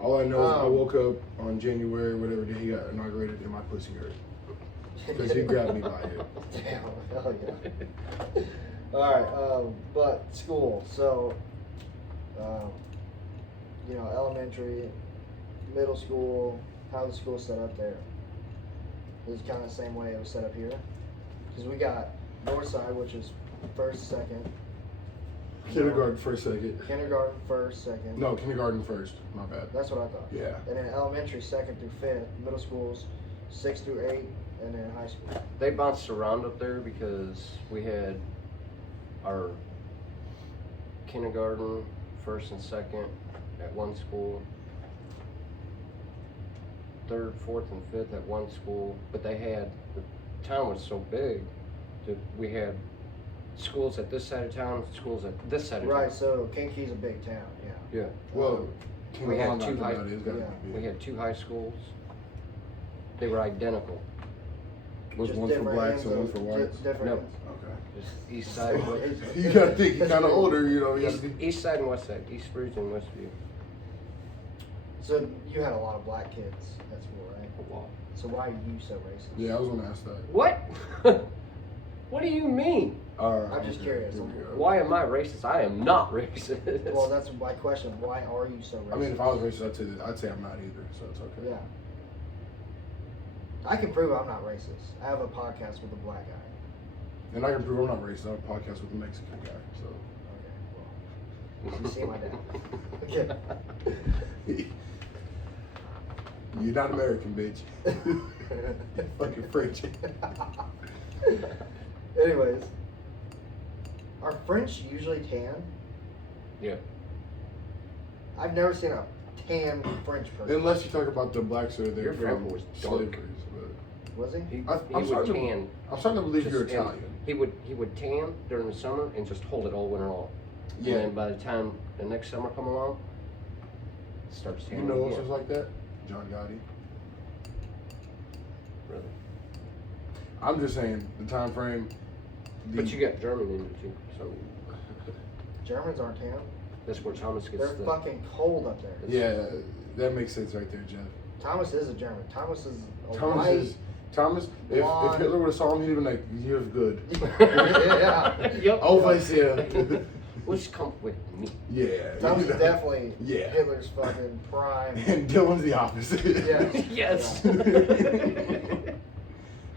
All I know is I Um, woke up on January, whatever day he got inaugurated, and my pussy hurt. Because he grabbed me by it. Damn, hell yeah. All right, but school. So, elementary, middle school. How the school set up there? It was kind of the same way it was set up here. Because we got north side, which is first, second. Kindergarten first, second. Kindergarten first, second. No, kindergarten first. My bad. That's what I thought. Yeah. And then elementary, second through fifth. Middle schools, 6 through 8, and then high school. They bounced around up there because we had our kindergarten, first and second at one school, third, fourth, and fifth at one school. But they had, the town was so big that we had schools at this side of town, schools at this side of Right, town. so Kinkee's a big town, yeah. Yeah. Well, We had Kindergarten, two high- it's gotta yeah, be We big. had two high schools. They were identical. Was Just one for different blacks ends and one of- for just whites? Different No. ends. Okay. Just east side, west, You gotta think you're kind of older, you know. You gotta east, think. east side and west side, East Ridge and Westview. So you had a lot of black kids at school, right? Wow. So why are you so racist? Yeah, I was gonna ask that. What? What do you mean? I'm just curious. Why am I racist? I am not racist. Well, that's my question. Why are you so racist? I mean, if I was racist, I'd say I'm not either, so it's okay. Yeah. I can prove I'm not racist. I have a podcast with a black guy. And I can prove I'm not racist. I have a podcast with a Mexican guy, so. Okay, well. You see my dad. Okay. You're not American, bitch. Fucking French. Anyways. Are French usually tan? Yeah. I've never seen a tan French person. Unless you talk about the blacks that are there Your grandpa from was dark. slavery. Was he? He I'm would starting to- tan. I'm starting to believe just you're in- Italian. He would tan during the summer and just hold it all winter long. Yeah. And then by the time the next summer come along, it starts You tanning know who again. else was like that? John Gotti. Really. I'm just saying the time frame. But you got German in you too, so Germans aren't tan. that's where Thomas gets They're the. fucking cold up there. Yeah, that makes sense right there, Jeff. Thomas is a German. Thomas is a Thomas white. is Thomas. If blonde. Hitler would have saw him, he'd have been like, "You're good." Yeah. Yep. Over here. Which come with me. Yeah. Thomas is definitely Yeah. Hitler's fucking prime. And Dylan's the opposite. Yeah. Yes.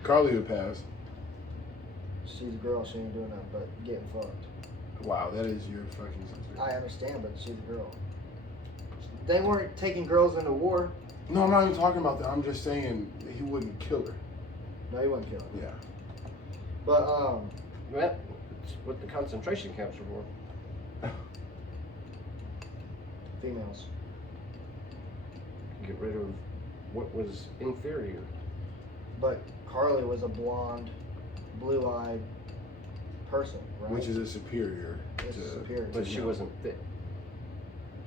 Carly would pass. She's a girl. She ain't doing nothing but getting fucked. Wow, that is your fucking sister. I understand, but she's a girl. They weren't taking girls into war. No, I'm not even talking about that. I'm just saying he wouldn't kill her. No, he wouldn't kill her. Yeah. But That's what the concentration camps are for. females. Get rid of what was inferior. But Carly was a blonde, blue-eyed person, right? Which is a superior. It's to- superior. But she wasn't fit.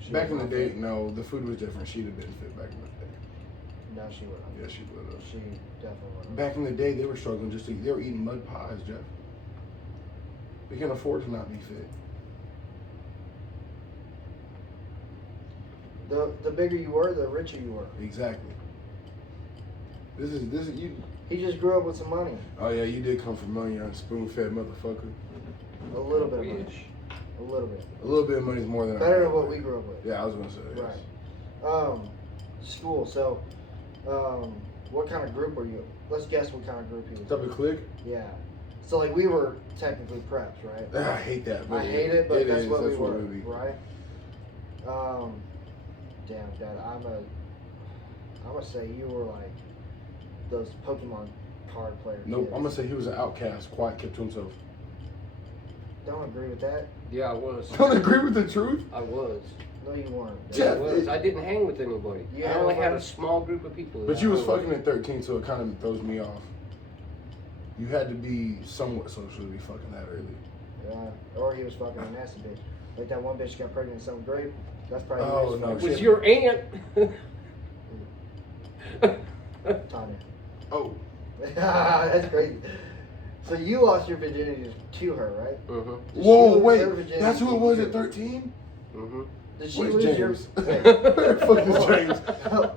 She Back in was the not day, fit. no, the food was different. She'd have been fit back in the day. No, she wouldn't. Yeah, she would have. She definitely wouldn't. Back in the day, they were struggling just to. They were eating mud pies, Jeff. They can't afford to not be fit. The bigger you were, the richer you were. Exactly. This is you. He just grew up with some money. Oh yeah, you did come from money, you spoon-fed motherfucker. A little bit of money. Wish. A little bit. A little bit of money is more than I Better grew than up what with. we grew up with. Yeah, I was gonna say. Yes. Right. School. So, what kind of group were you? Let's guess what kind of group you Type were. of click. Yeah. So like we were technically preps, right? I hate that. I hate it, but that's is, what we that's were, it is. right? Damn, Dad, I'm gonna say you were like those Pokemon card players. Nope, I'm gonna say he was an outcast, quiet, kept to himself. Don't agree with that. Yeah, I was. Don't agree with the truth. I was. No, you weren't. Dad. Jeff, I was. I didn't hang with anybody. You I had only a had a friend. small group of people. But that you I was hung fucking at 13, so it kind of throws me off. You had to be somewhat social to be fucking that early. Or he was fucking a nasty bitch. Like that one bitch got pregnant in 7th grade. That's probably Oh, his no, fault. with. It was shit. your aunt. Tanya. Oh, That's crazy. So you lost your virginity to her, right? Mhm. Did whoa, she lose wait, her virginity that's who to it was you? at 13? Mhm. Did she Where's lose James? your? Where the fuck is James?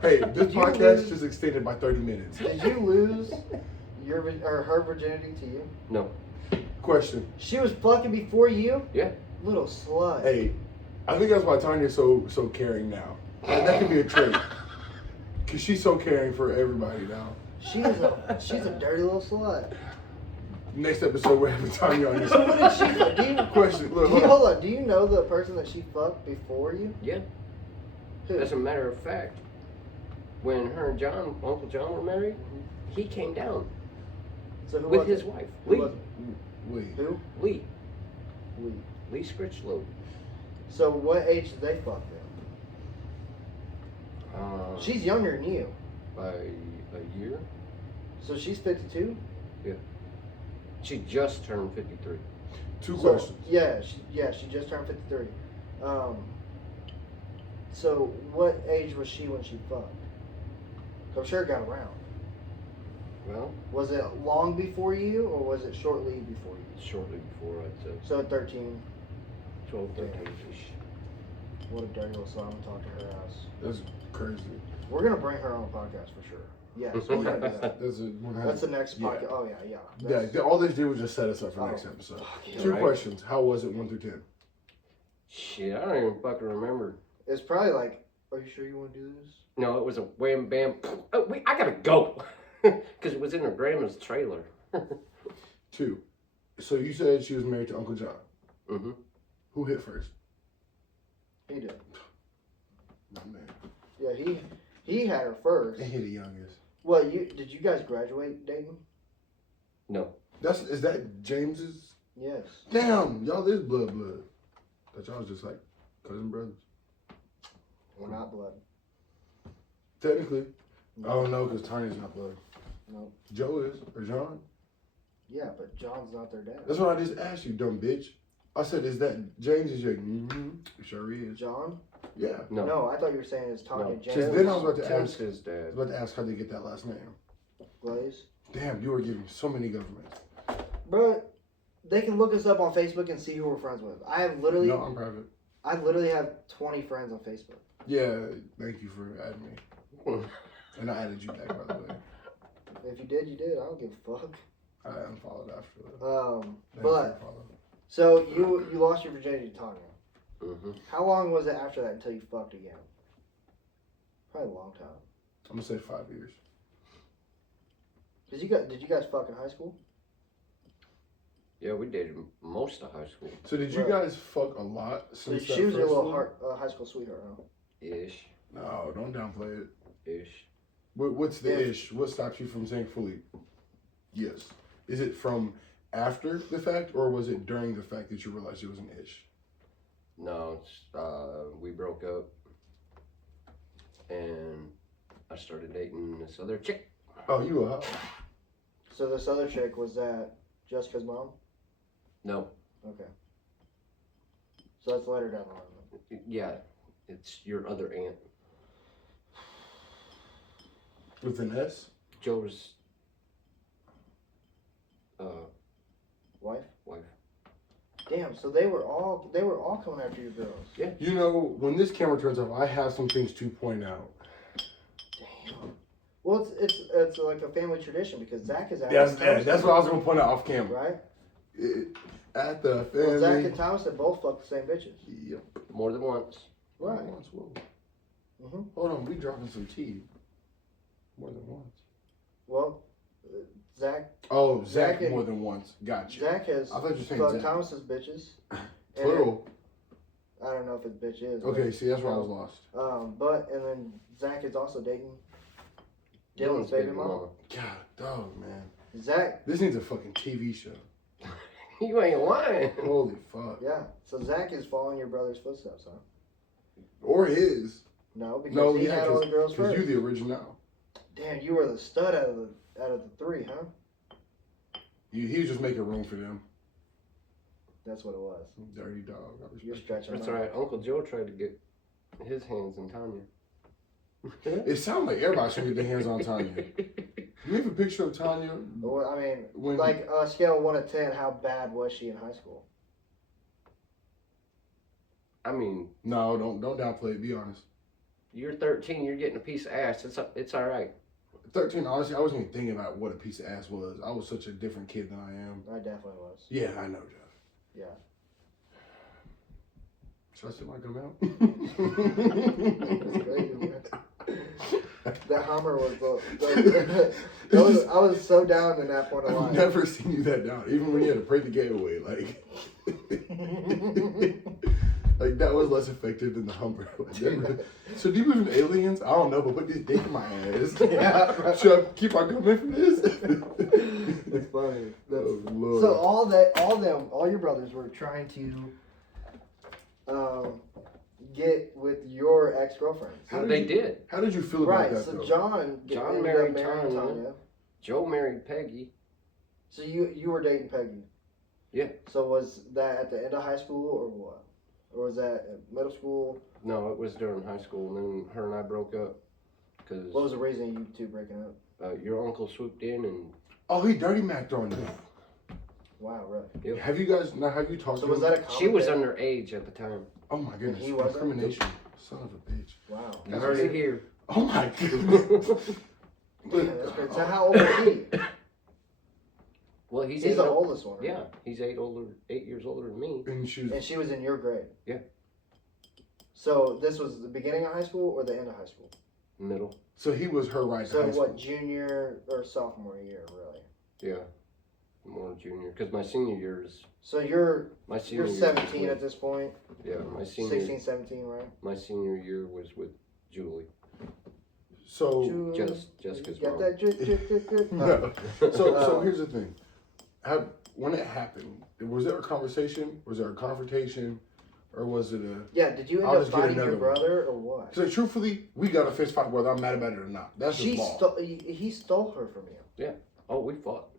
Hey, this Did you podcast lose- just extended by 30 minutes. Did you lose or her virginity to you? No. Question. She was fucking before you? Yeah. Little slut. Hey, I think that's why Tanya's so caring now. That can be a trait. Cause she's so caring for everybody now. She's a dirty little slut. Next episode we're having Tanya on this. So what did she fuck? Do you, Question. Look, do you, hold on. hold on. Do you know the person that she fucked before you? Yeah. Who? As a matter of fact, when her and John, Uncle John, were married, he came down So who with was his it? wife, Who Lee. was it? Wait. Who? Lee. Lee. Scritchlow. So what age did they fuck then? She's younger than you. By a year. So she's 52? She just turned 53. Two So, questions. Yeah, she just turned 53. So what age was she when she fucked? I'm sure it got around. Well, Was it long before you or was it shortly before you? shortly before, I'd say So at 13, 12, 13 ish. what a dirty little slut. I'm gonna talk to her ass. That's crazy. We're gonna bring her on the podcast for sure. Yes, we're gonna do that. That's the next podcast. Oh yeah. Yeah, all this did was just set us up for next episode. Yeah, 2 right. questions. How was it 1 through 10? Shit, I don't even fucking remember. It's probably like, are you sure you want to do this? No, it was a wham bam. Oh, I gotta go. Because it was in her grandma's trailer. 2. So you said she was married to Uncle John. Mm-hmm. Who hit first? He did. My man. Yeah, he had her first. And he the youngest. Well, did you guys graduate dating? No. Is that James's? Yes. Damn, y'all is blood. Thought y'all was just like cousin brothers. We're not blood. Technically. Oh no, because Tanya's not blood. No. Joe is, or John. Yeah, but John's not their dad. That's what I just asked you, dumb bitch. I said, is that James? Is your sure is. John? Yeah. No. No, I thought you were saying it's Tanya No. James. Because then I was about to Tim's ask. his I dad. was about to ask how they get that last name. Glaze. Damn, you were giving so many governments. Bro, they can look us up on Facebook and see who we're friends with. I No, I'm private. literally have 20 friends on Facebook. Yeah, thank you for adding me. And I added you back, by the way. If you did, you did. I don't give a fuck. I unfollowed after that. Thank you But for following. so you lost your virginity to Tanya. Mm-hmm. How long was it after that until you fucked again? Probably a long time. I'm gonna say 5 years. Did you guys fuck in high school? Yeah, we dated most of high school. So did you Right. guys fuck a lot So since she that was your first little one? high school sweetheart, huh? Ish. No, don't downplay it. Ish. What's the Yeah. ish? What stops you from saying fully yes? Is it from after the fact, or was it during the fact that you realized it was an ish? No, we broke up. And I started dating this other chick. Oh, you a hoe. So this other chick, was that Jessica's mom? No. Okay. So that's later down the line. Yeah, it's your other aunt. With an S? Joe's Wife? wife. Damn, so they were all coming after you girls. You know, when this camera turns off, I have some things to point out. Damn. Well, it's like a family tradition because Zach is That's what I was gonna point out off camera. Right? At the family. Well, Zach and Thomas have both fucked the same bitches. Yep. More than once. Right. More than once, whoa. Mhm. Hold on, we dropping some tea. More than once. Well, Zach Oh, Zach Zach and- more than once. Gotcha. Zach has I thought you were saying fucked Zach. Thomas's bitches. And Plural. I don't know if it's bitch is. Okay, see, that's where I was lost. And then Zach is also dating Dylan's baby mama. God, dog, man. Zach, This needs a fucking TV show. You ain't lying. Holy fuck. yeah. So Zach is following your brother's footsteps, huh? Or his. No, because No, he yeah, had all the girls because first. you the original. Damn, you were the stud out of the three, huh? He was just making room for them. That's what it was. Dirty dog. I You're respect stretching. That's out. alright. Uncle Joe tried to get his hands on Tanya. it. It sounds like everybody should get their hands on Tanya. You have a picture of Tanya Well, I mean, when like a scale of 1 to 10, how bad was she in high school? I mean, No, don't downplay it, be honest. you're 13, you're getting a piece of ass. It's alright. 13, honestly, I wasn't even thinking about what a piece of ass was. I was such a different kid than I am. I definitely was. Yeah, I know, Jeff. Yeah. Should I sit my gum out? That's crazy, man. That Hummer was I was so down in that point of I've life. never seen you that down, even when you had to pray the game away. Like, like that was less effective than the Humber. So do you believe in aliens? I don't know, but put this dick in my ass. Yeah. Should I keep on coming for this? That's funny. Oh, Lord. So all your brothers were trying to get with your ex-girlfriend. They did. How did you feel about Right. that? So though? John John ended up married marrying Tanya. Joe married Peggy. So you were dating Peggy. Yeah. So was that at the end of high school or what? Or was that at middle school? No, it was during high school, and then her and I broke up. Cause What was the reason you two breaking up? your uncle swooped in and Oh, he dirty macked on you. Wow, really? Yep. Have you talked So to was him? that a she was comment? underage at the time. Oh my goodness. he wasn't? Incrimination. Son of a bitch. Wow. You heard it here. Oh my goodness. Yeah, that's crazy. So how old is he? Well, he's He's the oldest one, right? Yeah, he's 8 years older than me. And she was in your grade? Yeah. So this was the beginning of high school or the end of high school? Middle. so he was her right to So high school. what, junior or sophomore year, really? Yeah. More junior. Because my senior year is. So you're 17 year at this point? Yeah, my senior. 16, 17, right? My senior year was with Julie. So Jessica's Got mom. that? no. So here's the thing. When it happened, was there a conversation? Was there a confrontation? Or was it a... Yeah, did you end I'll up just get fighting your another one. brother or what? So truthfully, we got a fist fight whether I'm mad about it or not. That's just law. He stole her from you. Oh, we fought.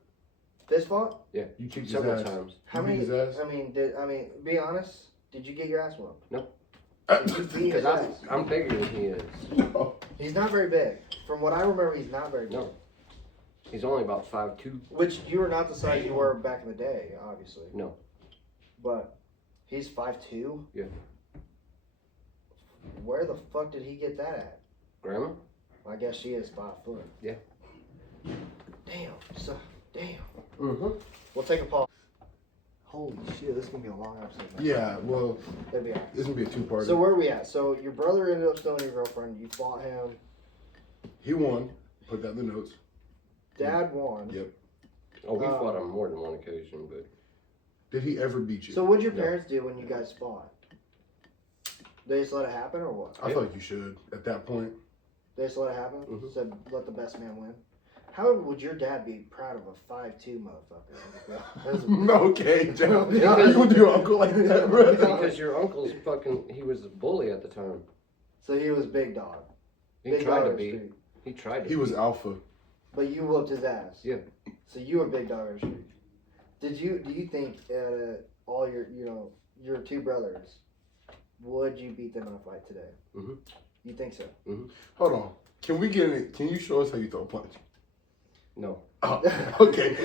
Fist fought? Yeah. You kicked his Several ass. times. How You many? beat his ass? I mean, be honest. Did you get your ass whooped? No. Did you beat his Because ass? I'm bigger than he is. No. He's not very big. From what I remember, he's not very big. No. He's only about 5'2". Which you are not the size you were back in the day, obviously. No. But he's 5'2". Yeah. Where the fuck did he get that at? Grandma? I guess she is 5 foot. Yeah. Damn. Damn. Mm-hmm. We'll take a pause. Holy shit, this is gonna be a long episode. Man. Yeah, well, That'd be awesome. this is going to be a two-parter. So where are we at? So your brother ended up stealing your girlfriend. You fought him. He won. Put that in the notes. Dad won. Yep. Oh, we fought on more than one occasion, but Did he ever beat you? So what'd your No. parents do when you guys fought? They just let it happen or what? I feel like you should at that point. They just let it happen? Mhm. Said let the best man win? How would your dad be proud of a 5'2" motherfucker? That's- Okay, Joe. You Because- gonna do your uncle like that, bro? because your uncle's he was a bully at the time. So he was big dog. He Big tried dog to on the be. street. He tried to He was be. alpha. But you whooped his ass. Yeah. So you were big dog on the street. Do you think all your two brothers, would you beat them in a fight today? Mhm. You think so? Hold on. Can we get it? Can you show us how you throw a punch? No. Oh, okay.